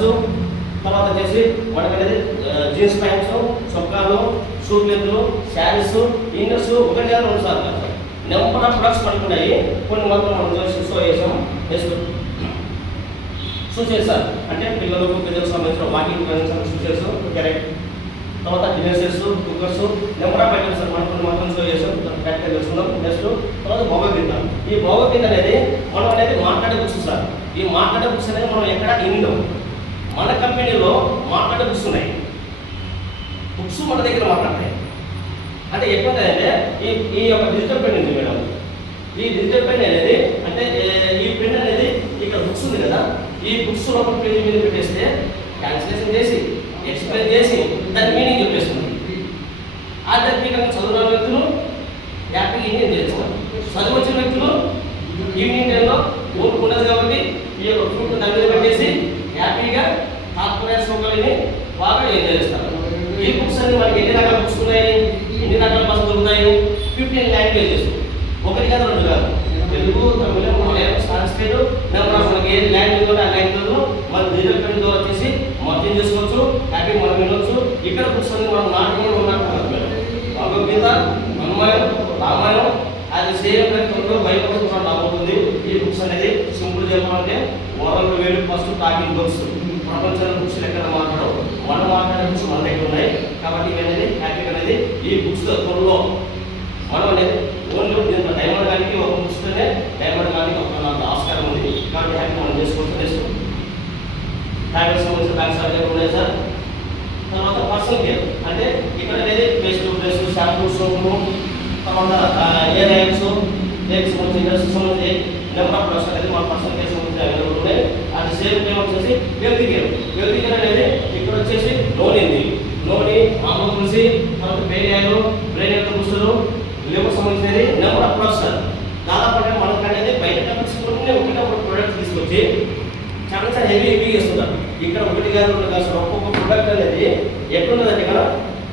Shirts, తర్వాత వచ్చేసి మనకు అనేది జీన్స్ ప్యాంట్స్, చొక్కాలు, షూట్ లెంత్లు, శారీస్, ఇన్నర్స్ ఒకటి కాదు 2 సార్లు నెంబర్ ఆఫ్ ప్రొడక్ట్స్ మనకు ఉన్నాయి. కొన్ని మాత్రం మనం షో చేసాం. నెక్స్ట్ షూస్ సార్ అంటే పిల్లలకు పెద్దలకు సంబంధించిన వాకింగ్ షూస్ క్యారెట్, తర్వాత dinner sets, cookers, number of items మనం కొన్ని మాత్రం షో చేసాం. ప్రాక్టికల్ చేసుకున్నాం. నెక్స్ట్ తర్వాత భగవద్గీత. ఈ భగవద్గీత అనేది మనం అనేది మాట్లాడే బుక్స్ సార్. ఈ మాట్లాడే బుక్స్ అనేది మనం ఎక్కడ ఇంట్లో మన కంపెనీలో మాట్లాడే బుక్స్ ఉన్నాయి. బుక్స్ మన దగ్గర మాట్లాడతాయి. అంటే ఎప్పుడంటే ఈ యొక్క డిజిటల్ పెన్ ఉంది మేడం. ఈ డిజిటల్ పెన్ అనేది అంటే ఈ పెన్ అనేది ఇక్కడ బుక్స్ ఉంది కదా, ఈ బుక్స్ ఒక పేజీ మీద పెట్టేస్తే క్యాన్సిలేషన్ చేసి ఎక్స్ప్లెయిన్ చేసి దాని మీనింగ్ చెప్పేస్తుంది. ఆధ్యాత్మికంగా చదువున్న వ్యక్తులు హ్యాపీగా ఇంజనీర్ చేస్తారు. చదువు వచ్చిన వ్యక్తులు ఈవినింగ్ టైంలో ఓపిక ఉండదు కాబట్టి ఈ యొక్క ఫ్రూట్ దాని మీద పెట్టేసి హ్యాపీగా కార్పొరేట్ సోకల్ని బాగా ఎంజాయ్ చేస్తారు. ఈ బుక్స్ అన్ని మనకి ఎన్ని రకాల బుక్స్ ఉన్నాయి, ఎన్ని రకాల భాషలు దొరుకుతాయి? 15 లాంగ్వేజెస్, ఒకటి కాదు 2 కాదు. తెలుగు, తమిళం, మలయాళం, సంస్కృత, మనకి ఏ లాంగ్వేజ్ ఉంటే ఆ లాంగ్వేజ్లో మన డిజిటల్ పెన్ ద్వారా వచ్చేసి మొత్తం చేసుకోవచ్చు. హ్యాపీ మనం వినవచ్చు. ఇక్కడ బుక్స్ అన్ని మనం నాటకంలో ఉన్నట్టు మేడం. భగవద్గీత, రామాయణం అది సేమ్ తో బైబిల్ కూడా అవుతుంది. ఈ బుక్స్ అనేది సింపుల్ చెప్పాలంటే ఓరల్ వేడు ఫస్ట్ టాకింగ్ బుక్స్. ప్రపంచంలో బుక్స్ ఎక్కడ మాట్లాడవు, మనం మాట్లాడే బుక్స్ మన దగ్గర ఉన్నాయి. కాబట్టి ఇవన్నీ హ్యాపీగా అనేది ఈ బుక్స్ త్వరలో మనం అనేది ఓన్లీ దీంట్లో డైమండ్ కానీ ఒక బుక్స్తోనే డైమండ్ కానీ ఒక ఆస్కారం ఉంది. కాబట్టి హ్యాపీ మనం చేసుకోవచ్చు. నెక్స్ట్ ట్రావెల్స్ సంబంధించిన బ్యాగ్స్ అవైలబుల్ ఉన్నాయి సార్. తర్వాత పర్సనల్ కేర్ అంటే ఇక్కడ అనేది పేస్ట్ బ్రష్, షాంపూ, సోపు, తర్వాత ఎయిర్ ఆయిల్స్, లేక్స్ సంబంధించి నెంబర్ ఆఫ్ ప్రొడక్ట్స్ అనేది మన పర్సనల్ కేర్ సంబంధించి అవైలబుల్ ఉన్నాయి. అది సేమ్ టైం వచ్చేసి హెల్త్ కేర్ అనేది ఇక్కడ వచ్చేసి నోని ఆమ్ల తులసి, తర్వాత పేరియాలు, బ్రెయిన్ హెల్త్ బూస్టరు, లివర్ సంబంధించినది నెంబర్ ఆఫ్ ప్రొడక్ట్స్ సార్. దాదాపు మనకు అనేది బయట కంపెనీస్ ఒకటి ప్రొడక్ట్ తీసుకొచ్చి చాలా హెవీ చేస్తున్నారు. ఇక్కడ ఒకటి కాదు 2 కాదు. ఒక్కొక్క ప్రొడక్ట్ అనేది ఎట్లున్నదంటే ఇక్కడ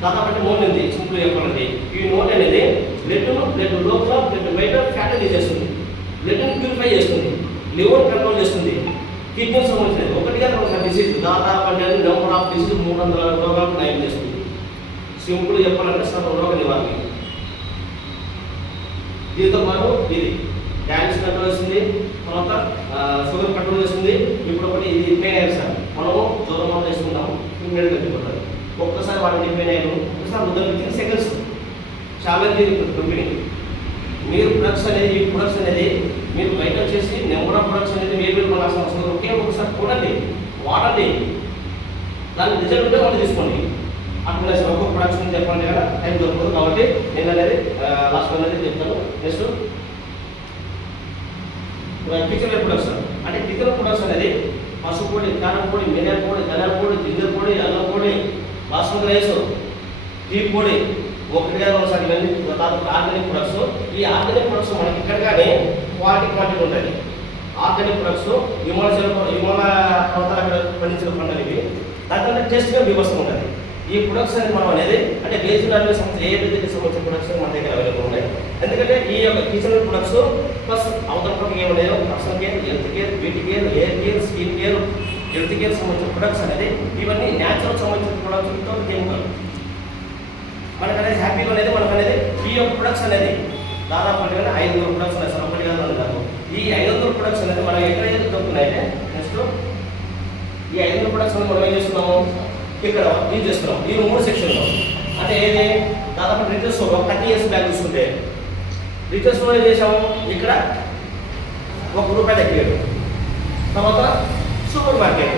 దాదాపు నోట్ ఉంది. సింపుల్ చెప్పాలంటే ఈ నోట్ అనేది బ్లడ్ లోపల బ్లడ్ బయట ఫ్యాట్ తీసేస్తుంది, బ్లడ్ని ప్యూరిఫై చేస్తుంది, లివర్ కంట్రోల్ చేస్తుంది, కిడ్నీ సంబంధించినది ఒకటి కాదు 2 డిసీజ్ దాదాపు అంటే నెంబర్ ఆఫ్ డిసీజ్ 300 రోగాలకు నయం చేస్తుంది. సింపుల్ చెప్పాలంటే సర్వరోగ నివారణ. దీంతో పాటు ఇది డయాబెటిస్ కంట్రోల్ చేస్తుంది, తర్వాత షుగర్ కంట్రోల్ చేస్తుంది. ఇప్పుడు ఒకటి ఇది పెయిన్ అయ్యారు సార్. మనము జ్వరం వల్ల వేసుకుంటాము, ఇమ్మీడియట్ తగ్గిపోతుంది. ఒక్కసారి వాడిని పెయిన్ అయ్యారు, ఒకసారి ముద్ద సెకండ్స్ చాలా కంపెనీ. మీరు ప్రొడక్ట్స్ అనేది ఈ ప్రొడక్ట్స్ అనేది మీరు బయట వచ్చేసి నెంబర్ ఆఫ్ ప్రొడక్ట్స్ అనేది మీరు కొనాల్సిన అవసరం ఒకే ఒకసారి చూడండి, వాడండి, దాని రిజల్ట్ ఉంటే వాళ్ళు తీసుకోండి. అట్లా ఒక్కొక్క ప్రొడక్ట్స్ అని చెప్పండి కదా టైం దొరకదు. కాబట్టి నేను అనేది లాస్ట్ అనేది చెప్తాను. నెక్స్ట్ కిచెన్ ప్రొడక్ట్స్ అంటే కిచెన్ ప్రొడక్ట్స్ అనేది పసుపు పొడి, కారం పొడి, మిరియాల పొడి, ధనియాల పొడి, జింజర్ పొడి, అల్లం పొడి, బాస్మతి రైస్, టీ పొడి, ఒకటి కాదు 2 సార్లు ఇవన్నీ ఆర్గానిక్ ప్రొడక్ట్స్. ఈ ఆర్గానిక్ ప్రొడక్ట్స్ మనకి ఇక్కడ కానీ క్వాంటిటీ ఉంటుంది. ఆర్గానిక్ ప్రొడక్ట్స్ విమాన పర్వతాలు పండించిన పంటలు ఇవి. దానికంటే టేస్ట్గా వ్యవస్థ ఉంటుంది. ఈ ప్రొడక్ట్స్ అనేది మనం అనేది అంటే బేసిక్ లాంగ్వేజ్ సంబంధించి ఏ బిజినెస్ సంబంధించిన ప్రొడక్ట్స్ మన దగ్గర అవైలబుల్ ఉన్నాయి. ఎందుకంటే ఈ యొక్క కిచెన్ ప్రొడక్ట్స్ ప్లస్ అవతల పక్కన ఏమున్నాయో personal care, health care, beauty care, hair care, skin care, health care సంబంధించిన ప్రొడక్ట్స్ అనేది ఇవన్నీ న్యాచురల్ సంబంధించిన ప్రొడక్ట్స్తో కెమికల్ మనకు అనేది హ్యాపీగా అనేది మనకు అనేది ఈ యొక్క ప్రొడక్ట్స్ అనేది దాదాపు అంటే 500 ప్రొడక్ట్స్ ఉన్నాయి సార్. ఒకటి కాదు కాదు. ఈ 500 ప్రొడక్ట్స్ అనేది మనం ఎక్కడైతే దొరుకుతున్నాయంటే నెక్స్ట్ ఈ 500 ప్రొడక్ట్స్ అనేది మనం ఏం చేస్తున్నాము ఇక్కడ యూజ్ చేస్తున్నాం. ఈ 3 సెక్షన్లో అంటే ఏది దాదాపు రిటైల్స్ 30 ఇయర్స్ బ్యాక్ చూసుకుంటే రిటైల్స్లో ఏం చేసాము ఇక్కడ ₹1 తగ్గాడు. తర్వాత super market,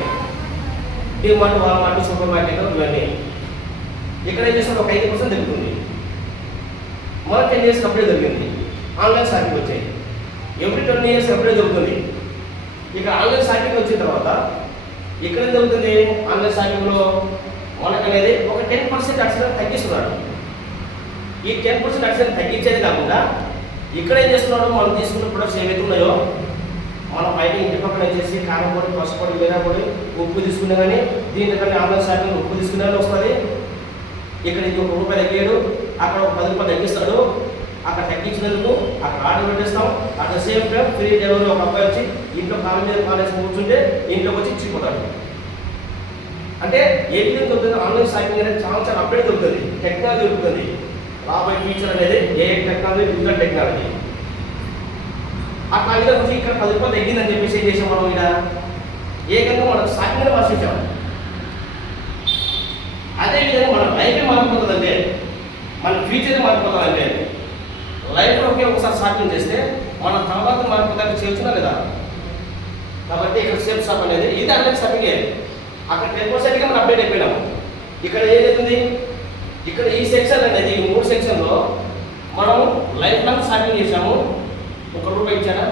DMart, Walmart, super market ఇవన్నీ ఇక్కడ ఏం చేస్తాం 5% తగ్గుతుంది. మన 10 ఇయర్స్ అప్పుడే జరిగింది. ఆన్లైన్ షాపింగ్ వచ్చాయి. ఎవ్రీ 20 ఇయర్స్ అప్పుడే జరుగుతుంది. ఇక్కడ ఆన్లైన్ షాపింగ్ వచ్చిన తర్వాత ఇక్కడ ఏం జరుగుతుంది? ఆన్లైన్ షాపింగ్లో మనకనేది ఒక 10% అక్షరం తగ్గిస్తున్నాడు. ఈ 10% అక్షరం తగ్గించేది కాకుండా ఇక్కడ ఏం చేస్తున్నాడు? మనం తీసుకున్న ప్రొడక్ట్స్ ఏవైతే ఉన్నాయో మనం బయట ఇంటి పక్కన వచ్చేసి కారం పొడి, పసుపు పొడి, వేరే పొడి, ఉప్పు తీసుకున్నా కానీ దీనికంటే ఆన్లైన్ షాపింగ్ ఉప్పు తీసుకునే వస్తుంది. ఇక్కడ ఇది ₹1 తగ్గాడు, అక్కడ ఒక ₹10 తగ్గిస్తాడు. అక్కడ తగ్గించినందుకు అక్కడ ఆర్డర్ పెట్టేస్తాం. At the same time free delivery ఒక అబ్బాయి వచ్చి ఇంట్లో కాలం మీద కాలేసి కూర్చుంటే ఇంట్లోకి వచ్చి ఇచ్చిపోతాడు. అంటే ఏ విధంగా దొరుకుతుంది, ఆన్లైన్ షాపింగ్ అనేది చాలా చాలా అప్డేట్ దొరుకుతుంది, టెక్నాలజీ దొరుకుతుంది. రాబోయే ఫ్యూచర్ అనేది ఏ టెక్నాలజీ, డిజిటల్ టెక్నాలజీ. అట్లా విధంగా వచ్చి ఇక్కడ 10 రూపాయలు తగ్గిందని చెప్పేసి ఏం చేసాం మనం, ఇక్కడ ఏకంగా మనం షాపింగ్ మార్చేసాం. అదేవిధంగా మన లైఫ్ మారిపోతుందంటే, మన ఫ్యూచర్ మారిపోతుందంటే, లైఫ్లో ఒకసారి షాపింగ్ చేస్తే మన తర్వాత మారిపోతానికి చేస్తున్నా లేదా. కాబట్టి ఇక్కడ సేఫ్ షాప్ అనేది ఇది ఆన్లైన్ షాపింగే. అక్కడ 10%గా మనం అప్డేట్ అయిపోయినాము. ఇక్కడ ఏదైతుంది, ఇక్కడ ఈ సెక్షన్ అనేది, ఈ 3 సెక్షన్లో మనం లైఫ్ లాంగ్ షాపింగ్ చేసాము. ₹1 ఇచ్చానా,